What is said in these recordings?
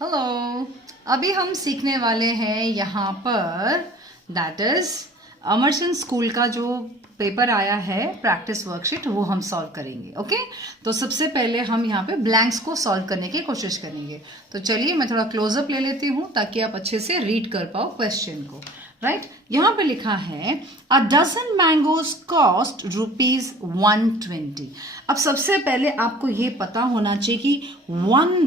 Hello. अभी हम सीखने वाले हैं यहाँ पर दैट इज अमरचंद स्कूल का जो पेपर आया है प्रैक्टिस वर्कशीट वो हम सॉल्व करेंगे। ओके तो सबसे पहले हम यहाँ पे ब्लैंक्स को सॉल्व करने की कोशिश करेंगे। तो चलिए मैं थोड़ा क्लोजअप ले लेती हूँ ताकि आप अच्छे से रीड कर पाओ क्वेश्चन को। राइट यहाँ पे लिखा है अ डजन मैंगोज कॉस्ट ₹120। अब सबसे पहले आपको ये पता होना चाहिए कि वन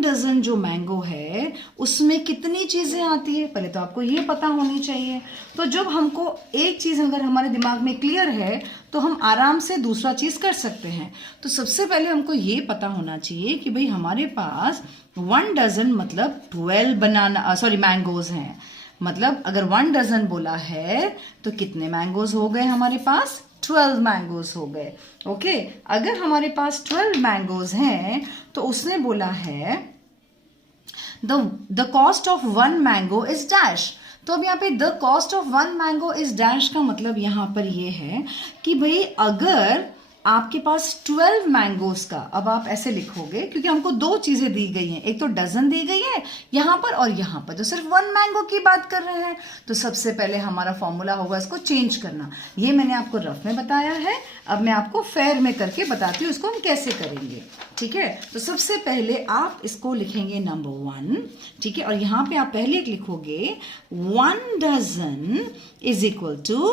डजन जो मैंगो है उसमें कितनी चीजें आती है, पहले तो आपको ये पता होनी चाहिए। तो जब हमको एक चीज अगर हमारे दिमाग में क्लियर है तो हम आराम से दूसरा चीज कर सकते हैं। तो सबसे पहले हमको ये पता होना चाहिए कि भाई हमारे पास 1 डजन मतलब 12 मैंगोज हैं। मतलब अगर 1 डजन बोला है तो कितने मैंगोज हो गए हमारे पास? 12 मैंगोज हो गए। ओके अगर हमारे पास 12 मैंगोज हैं तो उसने बोला है the cost of 1 mango is dash. तो अब यहाँ पे the cost of 1 mango is dash का मतलब यहाँ पर ये है कि भाई अगर आपके पास 12 मैंगोज का, अब आप ऐसे लिखोगे क्योंकि हमको 2 चीजें दी गई हैं, एक तो डजन दी गई है यहाँ पर और यहाँ पर तो सिर्फ 1 मैंगो की बात कर रहे हैं। तो सबसे पहले हमारा फॉर्मूला होगा इसको चेंज करना। ये मैंने आपको रफ में बताया है, अब मैं आपको फेयर में करके बताती हूँ इसको हम कैसे करेंगे। ठीक है तो सबसे पहले आप इसको लिखेंगे नंबर 1। ठीक है और यहाँ पे आप पहले लिखोगे 1 dozen is equal to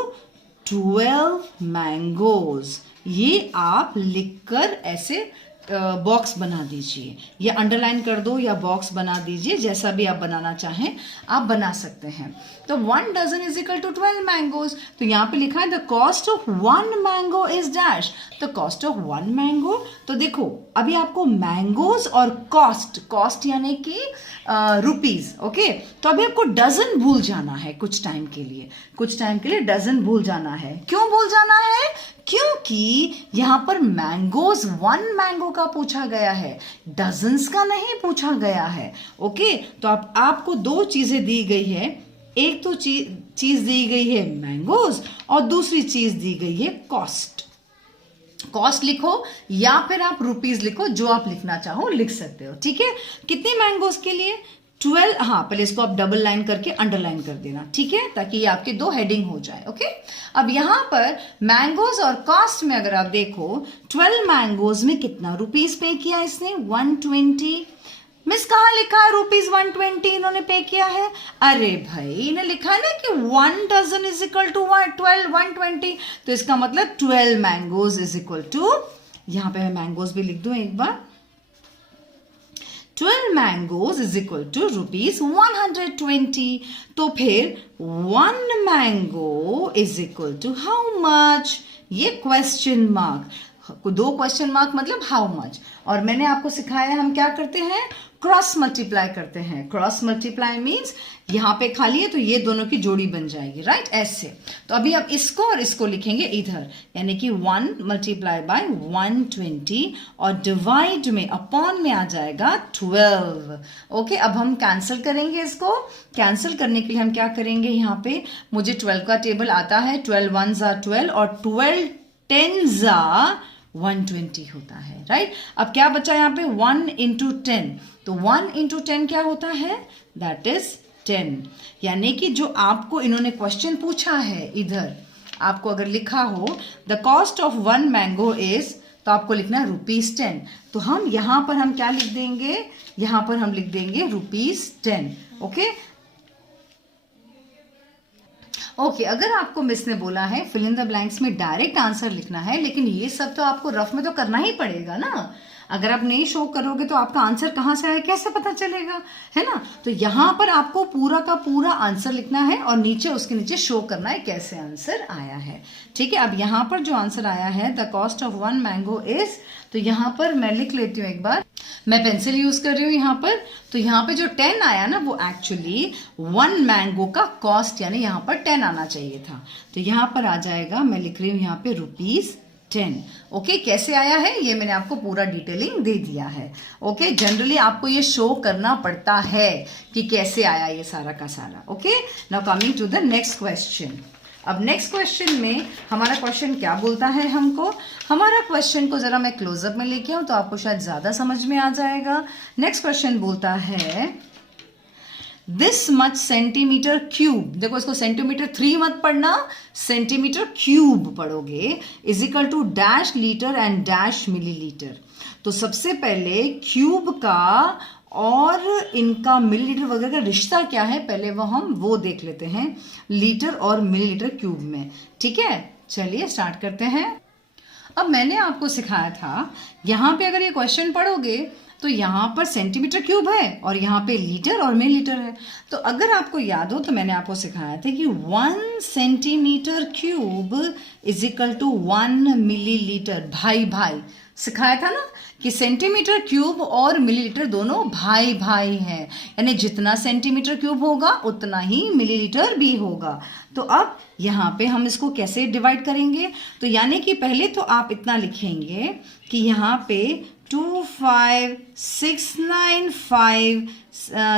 12 mangoes. ये आप लिखकर ऐसे बॉक्स बना दीजिए या अंडरलाइन कर दो या बॉक्स बना दीजिए, जैसा भी आप बनाना चाहें आप बना सकते हैं। तो 1 dozen is equal to 12 mangoes. तो यहाँ पे लिखा है the cost of 1 mango is dash. तो कॉस्ट ऑफ 1 मैंगो, तो देखो अभी आपको मैंगोज और कॉस्ट यानी कि रुपीज। ओके तो अभी आपको डजन भूल जाना है कुछ टाइम के लिए डजन भूल जाना है। क्यों भूल जाना है? क्योंकि यहां पर मैंगोज 1 मैंगो का पूछा गया है, डजन्स का नहीं पूछा गया है। ओके तो आपको 2 चीजें दी गई है, एक तो चीज दी गई है मैंगोज और दूसरी चीज दी गई है कॉस्ट लिखो या फिर आप रुपीज लिखो, जो आप लिखना चाहो लिख सकते हो। ठीक है कितनी मैंगोज के लिए? 12। हाँ पहले इसको आप डबल लाइन करके अंडरलाइन कर देना। ठीक है ताकि ये आपके 2 हेडिंग हो जाए। ओके अब यहां पर मैंगोज और कॉस्ट में अगर आप देखो 12 मैंगोज में कितना रुपीज पे किया इसने? 120। मिस कहाँ लिखा है ₹120 इन्होंने पे किया है? अरे भाई इन्हें लिखा है ना कि 1 डजन इज इक्वल टू 120। तो इसका मतलब 12 मैंगोज इज इक्वल टू, यहां पे मैं मैंगोज भी लिख दूं एक बार, 12 मैंगोज इज इक्वल टू ₹120। तो फिर 1 mango is equal to how much? ये क्वेश्चन मार्क, 2 क्वेश्चन मार्क मतलब हाउ मच। और मैंने आपको सिखाया हम क्या करते हैं, क्रॉस मल्टीप्लाई करते हैं। क्रॉस मल्टीप्लाई मीन्स यहाँ पे खाली है तो ये दोनों की जोड़ी बन जाएगी। राइट ऐसे। तो अभी आप इसको और इसको लिखेंगे इधर, यानी कि 1 मल्टीप्लाई बाय 120 और डिवाइड में अपॉन में आ जाएगा 12। ओके अब हम कैंसिल करेंगे इसको। कैंसिल करने के लिए हम क्या करेंगे, यहाँ पे मुझे 12 का टेबल आता है, 12 1s are 12 और 12 10s are 120 होता है। राइट अब क्या बचा यहाँ पे? 1 into 10। तो 1 into 10 क्या होता है? That is 10। यानी कि जो आपको इन्होंने क्वेश्चन पूछा है इधर, आपको अगर लिखा हो the cost of 1 mango is, तो आपको लिखना है ₹10। तो हम यहां पर हम क्या लिख देंगे? यहां पर हम लिख देंगे ₹10। ओके अगर आपको मिस ने बोला है फिल इन द ब्लैंक्स में डायरेक्ट आंसर लिखना है, लेकिन ये सब तो आपको रफ में तो करना ही पड़ेगा ना। अगर आप नहीं शो करोगे तो आपका आंसर कहाँ से आया कैसे पता चलेगा, है ना। तो यहाँ पर आपको पूरा का पूरा आंसर लिखना है और नीचे उसके नीचे शो करना है कैसे आंसर आया है। ठीक है अब यहाँ पर जो आंसर आया है the cost of 1 mango is, तो यहाँ पर मैं लिख लेती हूँ एक बार, मैं पेंसिल यूज कर रही हूँ यहाँ पर। तो यहाँ पे जो 10 आया ना वो एक्चुअली 1 मैंगो का कॉस्ट, यानी यहाँ पर 10 आना चाहिए था। तो यहाँ पर आ जाएगा, मैं लिख रही हूँ यहाँ पे ₹10। ओके कैसे आया है ये मैंने आपको पूरा डिटेलिंग दे दिया है। ओके जनरली आपको ये शो करना पड़ता है कि कैसे आया ये सारा का सारा। Okay now coming to the next question. अब नेक्स्ट क्वेश्चन में हमारा क्वेश्चन क्या बोलता है हमको, हमारा क्वेश्चन को जरा मैं क्लोजअप में लेके आऊं तो आपको शायद ज्यादा समझ में आ जाएगा। नेक्स्ट क्वेश्चन बोलता है दिस मच सेंटीमीटर क्यूब, देखो इसको सेंटीमीटर 3 मत पढ़ना, सेंटीमीटर क्यूब पढ़ोगे, is equal to dash litre and dash millilitre. तो सबसे पहले क्यूब का और इनका मिलीलीटर वगैरह का रिश्ता क्या है, पहले हम वो देख लेते हैं लीटर और मिलीलीटर क्यूब में। ठीक है, चलिए स्टार्ट करते हैं। अब मैंने आपको सिखाया था, यहां पे अगर ये क्वेश्चन पढ़ोगे तो यहाँ पर सेंटीमीटर क्यूब है और यहाँ पे लीटर और मिलीलीटर है। तो अगर आपको याद हो तो मैंने आपको सिखाया था कि 1 centimetre cube is equal to 1 millilitre, भाई भाई सिखाया था ना कि सेंटीमीटर क्यूब और मिलीलीटर दोनों भाई भाई हैं, यानी जितना सेंटीमीटर क्यूब होगा उतना ही मिलीलीटर भी होगा। तो अब यहाँ पे हम इसको कैसे डिवाइड करेंगे, तो यानी कि पहले तो आप इतना लिखेंगे कि यहाँ पे 25695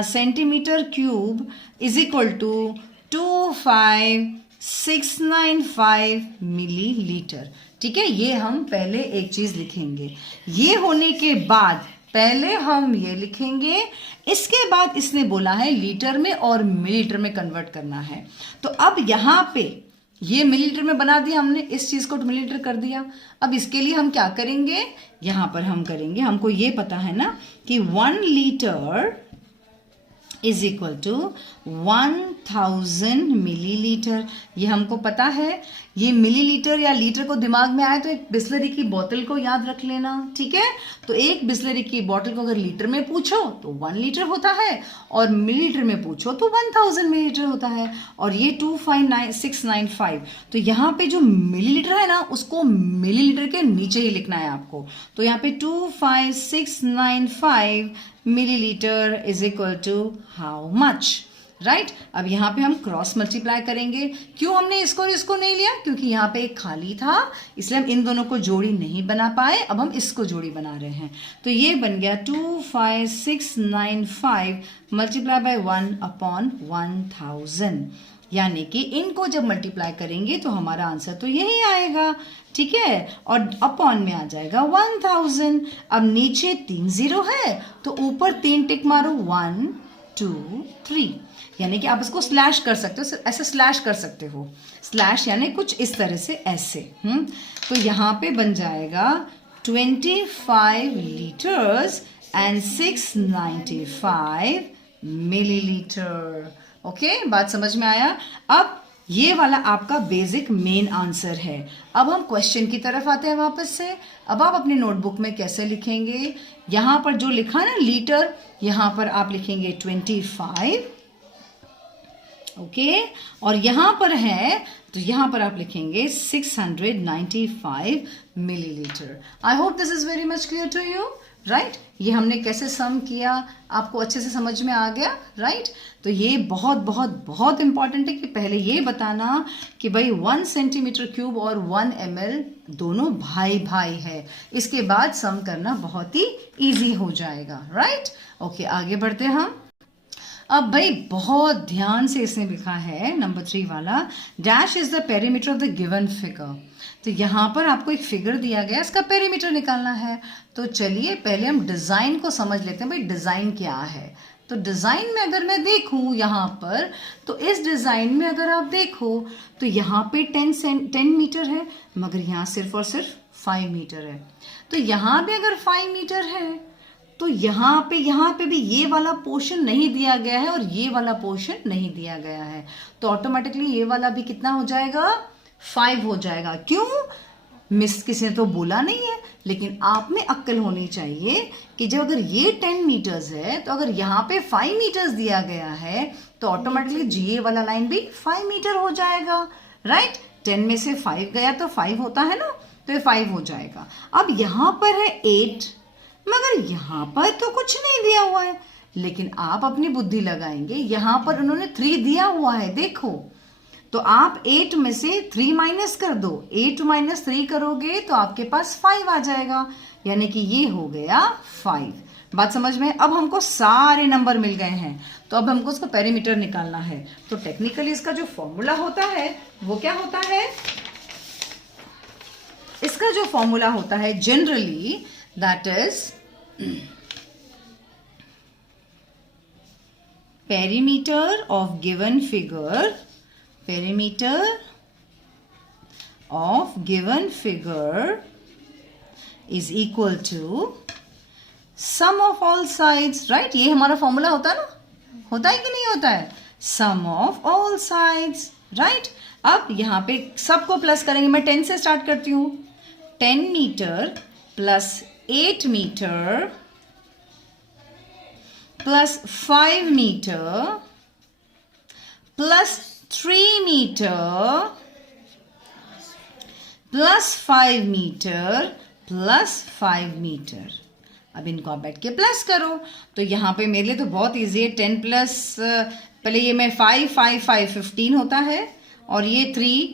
centimetre cube is equal to 25695 millilitre. ठीक है, ये हम पहले एक चीज लिखेंगे। ये होने के बाद पहले हम ये लिखेंगे, इसके बाद इसने बोला है लीटर में और मिलीलीटर में कन्वर्ट करना है। तो अब यहाँ पे ये मिलीलीटर में बना दिया हमने, इस चीज को मिलीलीटर कर दिया। अब इसके लिए हम क्या करेंगे, यहां पर हम करेंगे, हमको ये पता है ना कि 1 litre is equal to 1000 millilitre, ये हमको पता है। ये मिलीलीटर या लीटर को दिमाग में आए तो एक बिस्लरी की बोतल को याद रख लेना। ठीक है, तो एक बिस्लरी की बोतल को अगर लीटर में पूछो तो 1 लीटर होता है और मिलीलीटर में पूछो तो 1000 मिलीलीटर होता है। और ये 25695, तो यहाँ पे जो मिलीलीटर है ना उसको मिलीलीटर के नीचे ही लिखना है आपको। तो यहाँ पे 25695 millilitre is equal to how much, right. अब यहाँ पे हम क्रॉस मल्टीप्लाई करेंगे। क्यों हमने इसको और इसको नहीं लिया, क्योंकि यहाँ पे एक खाली था, इसलिए हम इन दोनों को जोड़ी नहीं बना पाए। अब हम इसको जोड़ी बना रहे हैं, तो ये बन गया 25695 मल्टीप्लाई बाय 1/1000, यानी कि इनको जब मल्टीप्लाई करेंगे तो हमारा आंसर तो यही आएगा। ठीक है, और अपॉन में आ जाएगा 1000। अब नीचे 3 जीरो है तो ऊपर 3 टिक मारो, 1 2 3, यानी कि आप इसको स्लैश कर सकते हो, ऐसे स्लैश कर सकते हो, स्लैश यानी कुछ इस तरह से ऐसे। तो यहाँ पे बन जाएगा 25 लीटर्स एंड 695 मिलीलीटर। ओके, बात समझ में आया। अब ये वाला आपका बेसिक मेन आंसर है। अब हम क्वेश्चन की तरफ आते हैं वापस से। अब आप अपनी नोटबुक में कैसे लिखेंगे, यहां पर जो लिखा है ना लीटर, यहां पर आप लिखेंगे 25, ओके, और यहां पर है तो यहां पर आप लिखेंगे 695 millilitre. I hope this is very much clear to you, right. ये हमने कैसे सम किया आपको अच्छे से समझ में आ गया, राइट। तो ये बहुत बहुत बहुत इंपॉर्टेंट है कि पहले ये बताना कि भाई 1 सेंटीमीटर क्यूब और 1 ml दोनों भाई भाई है। इसके बाद सम करना बहुत ही इजी हो जाएगा, राइट। ओके, आगे बढ़ते हैं हम। अब भाई बहुत ध्यान से इसने लिखा है नंबर 3 वाला, dash is the perimeter of the given figure. तो यहाँ पर आपको एक फिगर दिया गया, इसका पेरीमीटर निकालना है। तो चलिए पहले हम डिजाइन को समझ लेते हैं, भाई डिजाइन क्या है। तो डिजाइन में अगर मैं देखूं यहाँ पर, तो इस डिजाइन में अगर आप देखो तो यहाँ पे 10 मीटर है, मगर यहाँ सिर्फ और सिर्फ 5 मीटर है। तो यहाँ भी अगर 5 मीटर है तो यहाँ पे भी ये वाला पोर्शन नहीं दिया गया है और ये वाला पोर्शन नहीं दिया गया है, तो ऑटोमेटिकली ये वाला भी कितना हो जाएगा, 5 हो जाएगा। क्यों, मिस किसी ने तो बोला नहीं है, लेकिन आप में अक्ल होनी चाहिए कि जब अगर ये 10 मीटर्स है तो अगर यहाँ पे 5 मीटर्स दिया गया है तो ऑटोमेटिकली जीए वाला लाइन भी 5 मीटर हो जाएगा, राइट। 10 में से 5 गया तो 5 होता है ना, तो ये 5 हो जाएगा। अब यहाँ पर है 8, मगर यहाँ पर तो कुछ नहीं दिया हुआ है, लेकिन आप अपनी बुद्धि लगाएंगे, यहाँ पर उन्होंने 3 दिया हुआ है, देखो। तो आप 8 में से 3 माइनस कर दो, 8 माइनस 3 करोगे तो आपके पास 5 आ जाएगा, यानी कि ये हो गया 5। बात समझ में? अब हमको सारे नंबर मिल गए हैं, तो अब हमको उसका पेरीमीटर निकालना है। तो टेक्निकली इसका जो फॉर्मूला होता है वो क्या होता है? इसका जो फॉर्मूला होता है generally that is perimeter of given figure, perimeter of given figure is equal to sum of all sides, right? ये हमारा फॉर्मूला होता है ना, होता है कि नहीं होता है? sum of all sides, right? अब यहाँ पे सबको प्लस करेंगे। मैं 10 से स्टार्ट करती हूँ। 10 metre plus 8 metre plus 5 meter plus 3 meter plus 5 meter plus 5 meter। अब इनको आप बैठ के प्लस करो। तो यहाँ पे मेरे लिए तो बहुत इजी है। 10 प्लस पहले ये मैं 5 5 5 15 होता है, और ये 3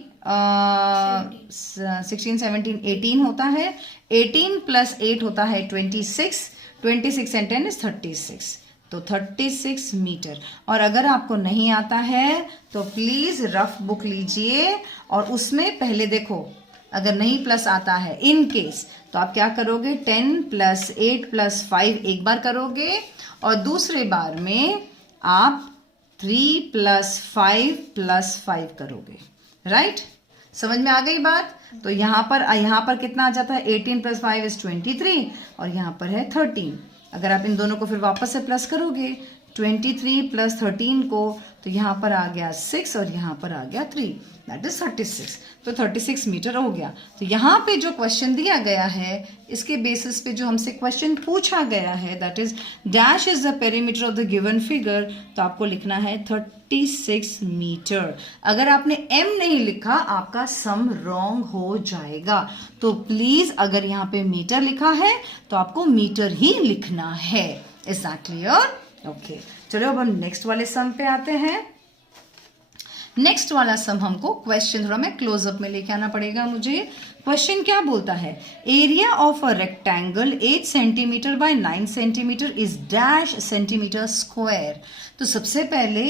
16 17 18 होता है। 18 प्लस 8 होता है 26। 26 एंड 10 इज 36। तो 36 मीटर। और अगर आपको नहीं आता है तो प्लीज रफ बुक लीजिए और उसमें पहले देखो, अगर नहीं प्लस आता है इन केस, तो आप क्या करोगे? 10 प्लस 8 प्लस 5 एक बार करोगे, और दूसरे बार में आप 3 प्लस 5 प्लस 5 करोगे। राइट? समझ में आ गई बात? तो यहाँ पर कितना आ जाता है? 18 प्लस 5 इज 23, और यहाँ पर है 13। अगर आप इन दोनों को फिर वापस से प्लस करोगे 23 प्लस 13 को, तो यहाँ पर आ गया 6 और यहाँ पर आ गया 3, दैट इज 36। तो 36 मीटर हो गया। तो यहाँ पे जो क्वेश्चन दिया गया है, इसके बेसिस पे जो हमसे क्वेश्चन पूछा गया है, that is dash is the perimeter of the given figure, तो आपको लिखना है 36 मीटर। अगर आपने m नहीं लिखा आपका सम रॉन्ग हो जाएगा। तो प्लीज अगर यहाँ पे मीटर लिखा है तो आपको मीटर ही लिखना है। Is that clear? ओके, चलो अब हम नेक्स्ट वाले सम पे आते हैं। नेक्स्ट वाला सम हमको क्वेश्चन थोड़ा मैं क्लोजअप में लेके आना पड़ेगा मुझे। क्वेश्चन क्या बोलता है? Area of a rectangle 8 centimetre bye 9 centimetre is dash centimetre square. तो सबसे पहले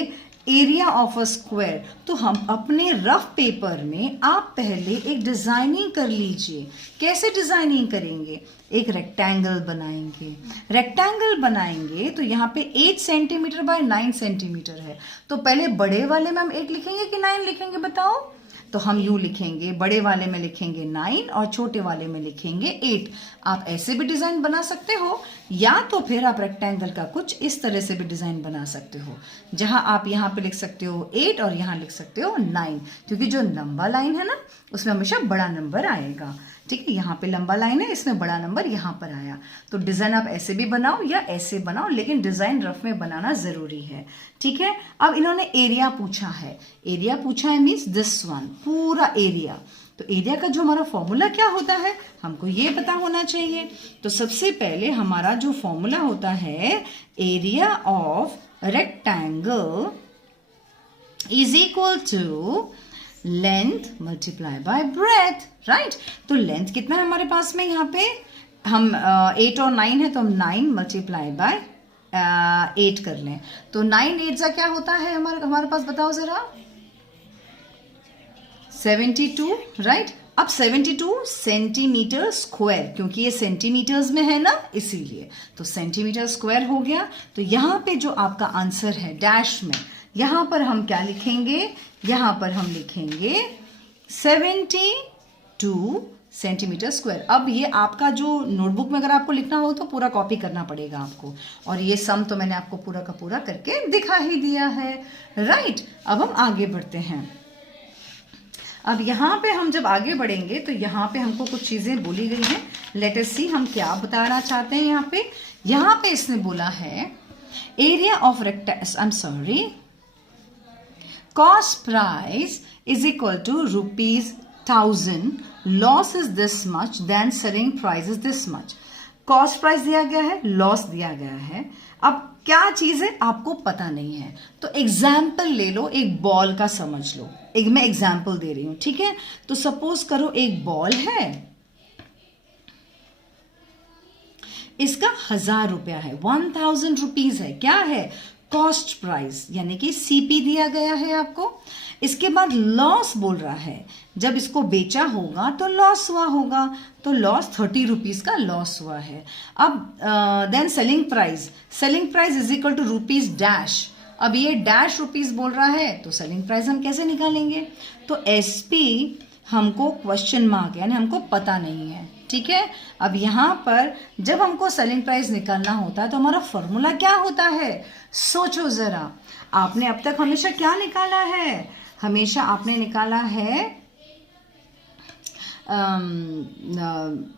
एरिया ऑफ अ स्क्वायर, तो हम अपने रफ पेपर में आप पहले एक डिजाइनिंग कर लीजिए। कैसे डिजाइनिंग करेंगे? एक रेक्टेंगल बनाएंगे। रेक्टेंगल बनाएंगे तो यहाँ पे 8 सेंटीमीटर बाय 9 सेंटीमीटर है। तो पहले बड़े वाले में हम 8 लिखेंगे कि 9 लिखेंगे बताओ? तो हम यूं लिखेंगे, बड़े वाले में लिखेंगे 9 और छोटे वाले में लिखेंगे 8। आप ऐसे भी डिजाइन बना सकते हो, या तो फिर आप रेक्टेंगल का कुछ इस तरह से भी डिजाइन बना सकते हो, जहां आप यहाँ पे लिख सकते हो 8 और यहाँ लिख सकते हो 9, क्योंकि जो लंबा लाइन है ना उसमें हमेशा बड़ा नंबर आएगा। ठीक है, यहाँ पे लंबा लाइन है, इसमें बड़ा नंबर यहाँ पर आया। तो डिजाइन आप ऐसे भी बनाओ या ऐसे बनाओ, लेकिन डिजाइन रफ में बनाना जरूरी है। ठीक है, अब इन्होंने एरिया पूछा है। एरिया पूछा है मीन्स दिस वन, पूरा एरिया। तो एरिया का जो हमारा फॉर्मूला क्या होता है हमको ये पता होना चाहिए। तो सबसे पहले हमारा जो फॉर्मूला होता है, area of rectangle is equal to length multiply by breadth. Right? तो लेंथ कितना है हमारे पास में? यहाँ पे हम 8 और 9 है, तो हम 9 मल्टीप्लाई बाय 8 कर लें। तो 9 8 का क्या होता है हमारे पास बताओ जरा? 72। राइट? अब 72 सेंटीमीटर स्क्वायर, क्योंकि ये सेंटीमीटर्स में है ना इसीलिए, तो सेंटीमीटर स्क्वायर हो गया। तो यहाँ पे जो आपका आंसर है डैश में, यहाँ पर हम क्या लिखेंगे? यहाँ पर हम लिखेंगे 72 सेंटीमीटर स्क्वायर। अब ये आपका जो नोटबुक में अगर आपको लिखना हो तो पूरा कॉपी करना पड़ेगा आपको, और ये सम तो मैंने आपको पूरा का पूरा करके दिखा ही दिया है। राइट? अब हम आगे बढ़ते हैं। अब यहाँ पे हम जब आगे बढ़ेंगे तो यहाँ पे हमको कुछ चीजें बोली गई हैं। लेट अस सी हम क्या बताना चाहते हैं। यहाँ पे इसने बोला है area of cost price is equal to ₹1000, loss is this much, then selling price is this much. Cost price दिया गया है, लॉस दिया गया है। अब क्या चीज है आपको पता नहीं है, तो एग्जाम्पल ले लो, एक बॉल का समझ लो। एक मैं एग्जाम्पल दे रही हूं, ठीक है? तो सपोज करो एक बॉल है, इसका 1000 रुपया है, 1000 रुपीज है। क्या है? कॉस्ट प्राइस, यानी कि सीपी दिया गया है आपको। इसके बाद लॉस बोल रहा है, जब इसको बेचा होगा तो लॉस हुआ होगा, तो लॉस 30 रुपीज का लॉस हुआ है। अब then selling price is equal to rupees dash. अब ये डैश रुपीज बोल रहा है, तो सेलिंग प्राइस हम कैसे निकालेंगे? तो एसपी हमको क्वेश्चन मार्क, यानी हमको पता नहीं है, ठीक है। अब यहाँ पर जब हमको सेलिंग प्राइस निकालना होता है तो हमारा फॉर्मूला क्या होता है? सोचो जरा, आपने अब तक हमेशा क्या निकाला है? हमेशा आपने निकाला है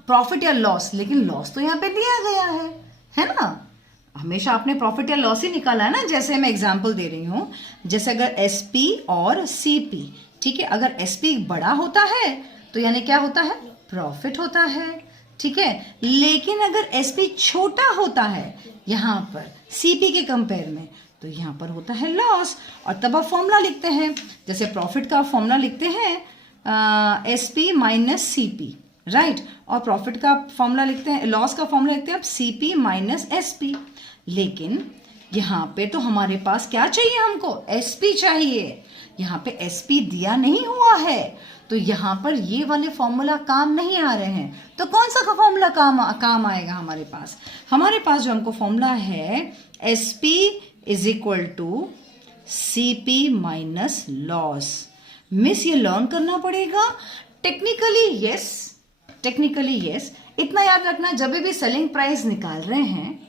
प्रॉफिट या लॉस, लेकिन लॉस तो यहाँ पे दिया गया है ना। हमेशा आपने प्रॉफिट या लॉस ही निकाला है ना। जैसे मैं एग्जांपल दे रही हूं, जैसे अगर एसपी और सीपी, ठीक है, अगर एसपी बड़ा होता है तो यानी क्या होता है? प्रॉफिट होता है, ठीक है। लेकिन अगर एसपी छोटा होता है यहाँ पर सीपी के कंपेयर में, तो यहाँ पर होता है लॉस। और तब आप फॉर्मूला लिखते हैं, जैसे प्रॉफिट का फॉर्मूला लिखते हैं एसपी माइनस सीपी, राइट। और प्रॉफिट का फॉर्मूला लिखते हैं, लॉस का फॉर्मूला लिखते हैं आप सीपी माइनस एसपी। लेकिन यहाँ पे तो हमारे पास क्या चाहिए? हमको एसपी चाहिए। यहाँ पे एसपी दिया नहीं हुआ है, तो यहाँ पर ये वाले फॉर्मूला काम नहीं आ रहे हैं। तो कौन सा फॉर्मूला काम आएगा हमारे पास? हमारे पास जो हमको फॉर्मूला है SP is equal to CP minus loss. Miss ये लर्न करना पड़ेगा। टेक्निकली यस, इतना याद रखना, जब भी सेलिंग प्राइस निकाल रहे हैं,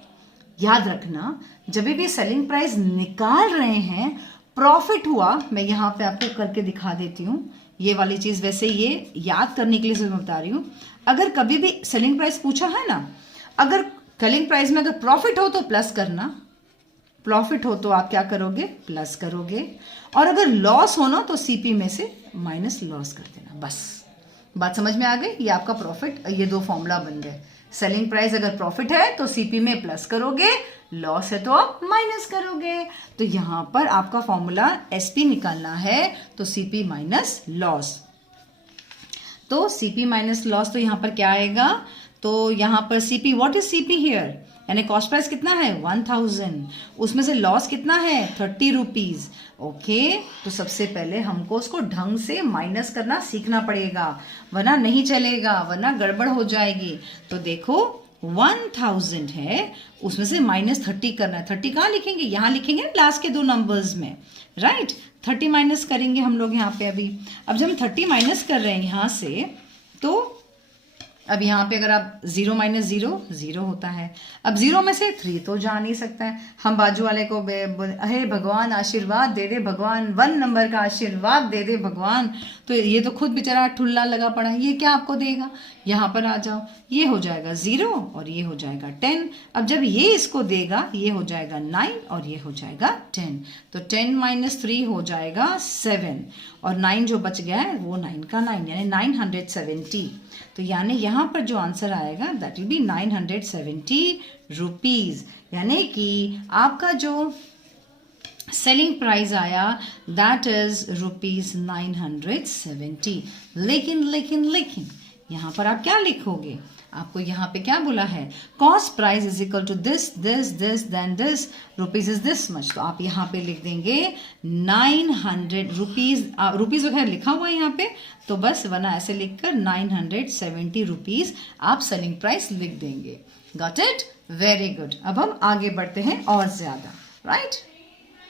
याद रखना, जब भी सेलिंग प्राइस निकाल रहे हैं, प्रॉफिट हुआ, मैं यहाँ पे आपको करके दिखा देती हूँ ये वाली चीज। वैसे ये याद करने के लिए मैं बता रही हूँ। अगर कभी भी सेलिंग प्राइस पूछा है ना, अगर सेलिंग प्राइस में अगर प्रॉफिट हो तो प्लस करना, प्रॉफिट हो तो आप क्या करोगे? प्लस करोगे। और अगर लॉस हो ना तो सीपी में से माइनस लॉस कर देना। बस बात समझ में आ गई? ये आपका प्रॉफिट, ये दो फॉर्मूला बन गए। सेलिंग प्राइस अगर प्रॉफिट है तो सीपी में प्लस करोगे, लॉस है तो आप माइनस करोगे। तो यहां पर आपका फॉर्मूला एसपी निकालना है तो सीपी माइनस लॉस। तो सीपी माइनस लॉस, तो यहां पर क्या आएगा? तो यहां पर CP, what is CP here? यानी कॉस्ट प्राइस कितना है? 1000, उसमें से लॉस कितना है? 30 रुपीज। ओके, तो सबसे पहले हमको उसको ढंग से माइनस करना सीखना पड़ेगा, वरना नहीं चलेगा, वरना गड़बड़ हो जाएगी। तो देखो 1000 है, उसमें से माइनस 30 करना है। 30 कहाँ लिखेंगे? यहाँ लिखेंगे लास्ट के दो नंबर्स में, राइट। 30 माइनस करेंगे हम लोग यहाँ पे अभी। अब जब हम 30 माइनस कर रहे हैं यहाँ से, तो अब यहाँ पे अगर आप 0 माइनस 0 0 होता है। अब 0 में से 3 तो जा नहीं सकता है। हम बाजू वाले को हे भगवान आशीर्वाद दे दे भगवान, 1 नंबर का आशीर्वाद दे दे भगवान। तो ये तो खुद बेचारा ठुल्ला लगा पड़ा है, ये क्या आपको देगा? यहाँ पर आ जाओ, ये हो जाएगा 0 और ये हो जाएगा 10। अब जब ये इसको देगा, ये हो जाएगा 9 और ये हो जाएगा 10। तो 10 माइनस 3 हो जाएगा 7, और 9 जो बच गया है वो 9 का 9, यानी 970। तो यानी यहाँ पर जो आंसर आएगा दैट विल बी 970 रुपीज। यानी कि आपका जो सेलिंग प्राइस आया दैट इज रुपीज 970। लेकिन यहाँ पर आप क्या लिखोगे? आपको यहाँ पे क्या बोला है? Cost price is equal to this then this, rupees is this much. तो आप यहाँ पे लिख देंगे 900 रुपीज। रुपीज वगैरह लिखा हुआ है यहाँ पे, तो बस वरना ऐसे लिखकर 970 रुपीज आप सेलिंग प्राइस लिख देंगे। Got it? Very good. अब हम आगे बढ़ते हैं और ज्यादा, राइट।